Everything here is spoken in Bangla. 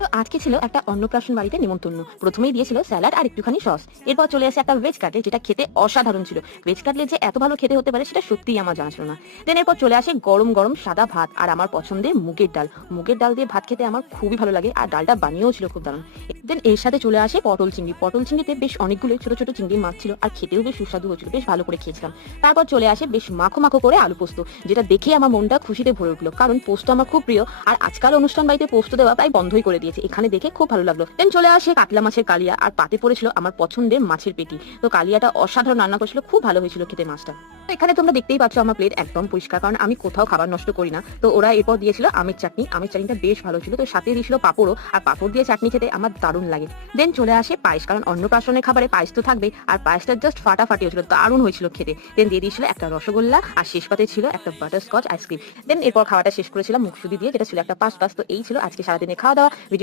তো আজকে ছিল একটা অন্নপ্রাশন বাড়িতে নিমন্ত্রণ। প্রথমেই দিয়েছিল স্যালাড আর একটুখানি সস। এরপর চলে আসে একটা ভেজ কাটলেট, যেটা খেতে অসাধারণ ছিল। ভেজ কাটলেট যে এত ভালো খেতে হতে পারে সেটা সত্যিই আমার জানা ছিল না। দেন এরপর চলে আসে গরম গরম সাদা ভাত আর আমার পছন্দের মুগের ডাল। মুগের ডাল দিয়ে ভাত খেতে আমার খুবই ভালো লাগে, আর ডালটা বানিয়েও ছিল খুব দারুণ। দেন এর সাথে চলে আসে পটল চিংড়ি। পটল চিংড়িতে বেশ অনেকগুলো ছোট ছোট চিংড়ি মাছ ছিল, আর খেতেও বেশ সুস্বাদু হয়েছিল, বেশ ভালো করে খেয়েছিলাম। তারপর চলে আসে বেশ মাখো মাখো করে আলু পোস্ত, যেটা দেখে আমার মনটা খুশিতে ভরে উঠলো, কারণ পোস্ত আমার খুব প্রিয়। আর আজকাল অনুষ্ঠান বাড়িতে পোস্ত দেওয়া প্রায় বন্ধই করে দিয়েছে, এখানে দেখে খুব ভালো লাগলো। দেন চলে আসে কাতলা মাছের কালিয়া, আর পাতে পড়েছিল আমার পছন্দের মাছের পেটি। তো কালিয়াটা অসাধারণ রান্না করেছিল, খুব ভালো হয়েছিল খেতে মাছটা। তো এখানে তোমরা দেখতেই পাচ্ছ আমার প্লেট একদম পরিষ্কার, কারণ আমি কোথাও খাবার নষ্ট করি না। তো ওরা এরপর দিয়েছিল আমের চাটনি। আমের চাটনিটা বেশ ভালো ছিল। তো সাথে দিয়েছিল পাঁপড়ও, আর পাঁপড় দিয়ে চাটনি খেতে আমার দারুণ লাগে। দেন চলে আসে পায়েস, কারণ অন্নপ্রাশনের খাবারে পায়েস তো থাকবে, আর পায়েসটা জাস্ট ফাটাফাটি হয়েছিল, দারুণ হয়েছিল খেতে। দেন দিয়ে দিয়েছিল একটা রসগোল্লা, আর শেষ পাতে ছিল একটা বাটারস্কচ আইসক্রিম। দেন এরপর খাওয়াটা শেষ করেছিলাম মুখশুদি দিয়ে, যেটা ছিল একটা পাস পাস। তো এই ছিল আজকে সারাদিনের খাওয়া দাওয়া।